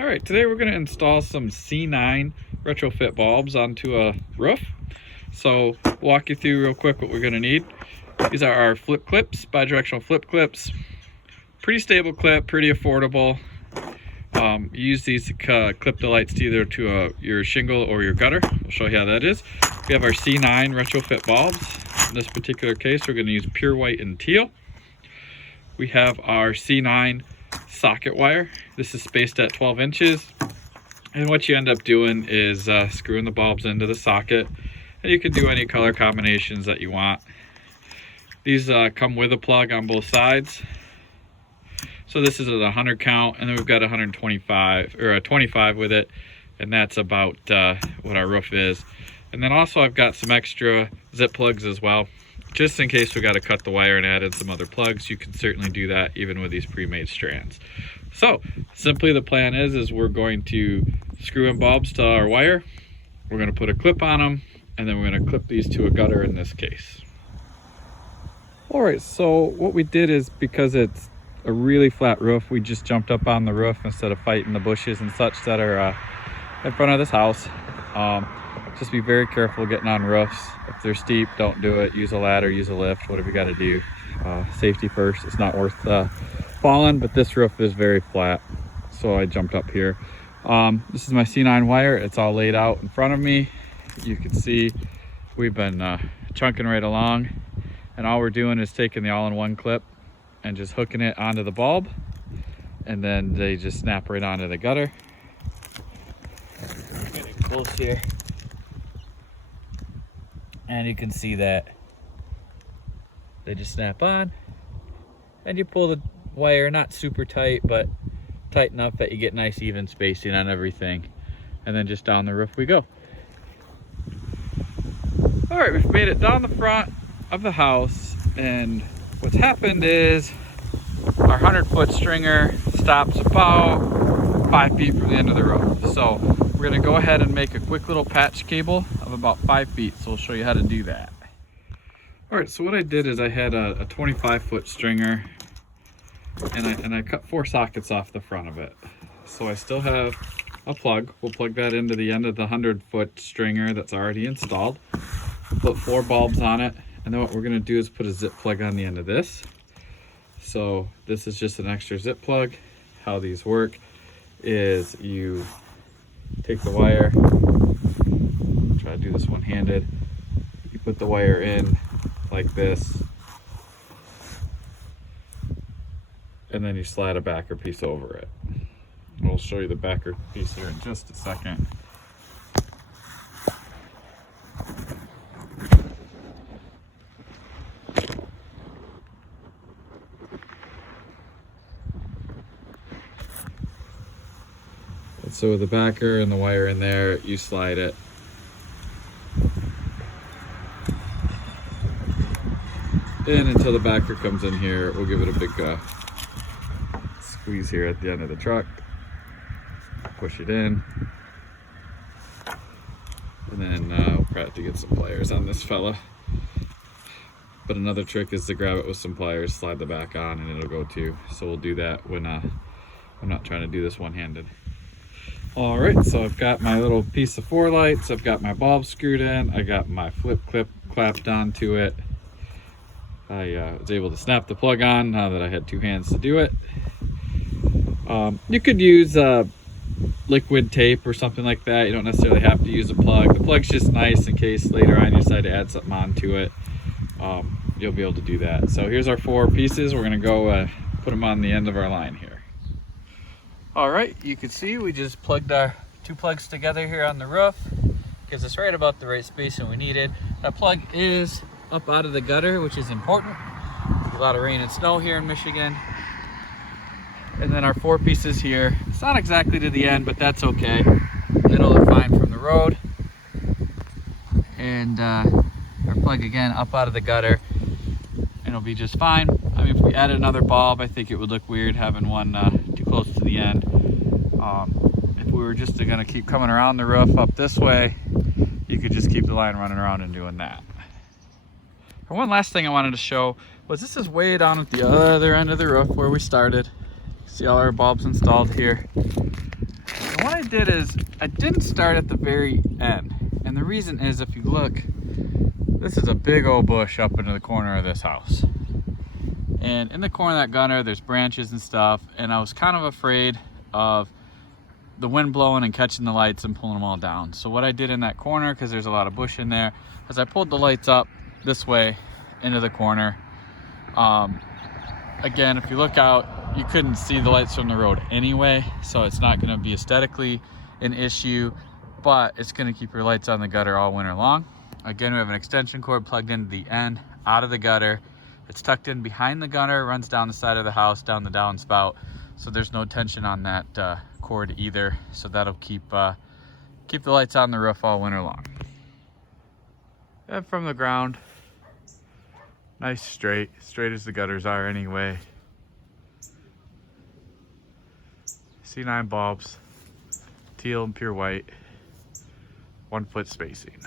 All right, today we're going to install some C9 retrofit bulbs onto a roof. So walk you through real quick what we're going to need. These are our flip clips, bidirectional flip clips. Pretty stable clip, pretty affordable. You use these to clip the lights to either to your shingle or your gutter. I'll show you how that is. We have our C9 retrofit bulbs. In this particular case, we're going to use pure white and teal. We have our C9 socket wire. This is spaced at 12 inches. And what you end up doing is screwing the bulbs into the socket. And you can do any color combinations that you want. These come with a plug on both sides. So this is a 100 count, and then we've got 125 or a 25 with it, and that's about what our roof is. And then also I've got some extra zip plugs as well, just in case we got to cut the wire and add in some other plugs. You can certainly do that even with these pre-made strands. So simply the plan is we're going to screw in bulbs to our wire. We're going to put a clip on them, and then we're going to clip these to a gutter in this case. All right, so what we did is, because it's a really flat roof, we just jumped up on the roof instead of fighting the bushes and such that are in front of this house. Just be very careful getting on roofs. If they're steep, don't do it. Use a ladder, use a lift, whatever you got to do. Safety first. It's not worth falling, but this roof is very flat, so I jumped up here. This is my C9 wire. It's all laid out in front of me. You can see we've been chunking right along, and all we're doing is taking the all-in-one clip and just hooking it onto the bulb, and then they just snap right onto the gutter. Get it close here, and you can see that they just snap on, and you pull the wire not super tight, but tight enough that you get nice even spacing on everything, and then just down the roof we go. All right, we've made it down the front of the house, and what's happened is our 100-foot stringer stops about 5 feet from the end of the roof. So we're going to go ahead and make a quick little patch cable of about 5 feet. So we'll show you how to do that. All right, so what I did is I had a 25-foot stringer, and I cut 4 sockets off the front of it. So I still have a plug. We'll plug that into the end of the 100-foot stringer that's already installed. Put 4 bulbs on it. And then what we're going to do is put a zip plug on the end of this. So this is just an extra zip plug. How these work is you take the wire, try to do this one-handed. You put the wire in like this, and then you slide a backer piece over it. We'll show you the backer piece here in just a second. So with the backer and the wire in there, you slide it. In until the backer comes in here. We'll give it a big squeeze here at the end of the truck. Push it in. And then we'll probably have to get some pliers on this fella. But another trick is to grab it with some pliers, slide the back on, and it'll go too. So we'll do that when I'm not trying to do this one-handed. All right, so I've got my little piece of 4 lights. I've got my bulb screwed in. I got my flip clip clapped onto it. I was able to snap the plug on now that I had 2 hands to do it. You could use liquid tape or something like that. You don't necessarily have to use a plug. The plug's just nice in case later on you decide to add something onto it. You'll be able to do that. So here's our 4 pieces. We're gonna go put them on the end of our line here. All right, you can see we just plugged our 2 plugs together here on the roof. Gives us right about the right spacing we needed. That plug is up out of the gutter, which is important. A lot of rain and snow here in Michigan. And then our 4 pieces here. It's not exactly to the end, but that's okay. It'll look fine from the road. And our plug again up out of the gutter. And it'll be just fine. I mean, if we added another bulb, I think it would look weird having one too close to the end. If we were just gonna keep coming around the roof up this way, you could just keep the line running around and doing that. And one last thing I wanted to show was this is way down at the other end of the roof where we started. See all our bulbs installed here. what I did is I didn't start at the very end. And the reason is, if you look, this is a big old bush up into the corner of this house. And in the corner of that gutter, there's branches and stuff. And I was kind of afraid of the wind blowing and catching the lights and pulling them all down. So what I did in that corner, because there's a lot of bush in there, is I pulled the lights up this way into the corner. Again, if you look out, you couldn't see the lights from the road anyway, so it's not going to be aesthetically an issue, but it's going to keep your lights on the gutter all winter long. Again, we have an extension cord plugged into the end out of the gutter. It's tucked in behind the gutter, runs down the side of the house, down the downspout, so there's no tension on that cord either. So that'll keep the lights on the roof all winter long. And from the ground, nice straight as the gutters are anyway. C9 bulbs, teal and pure white, 1 foot spacing.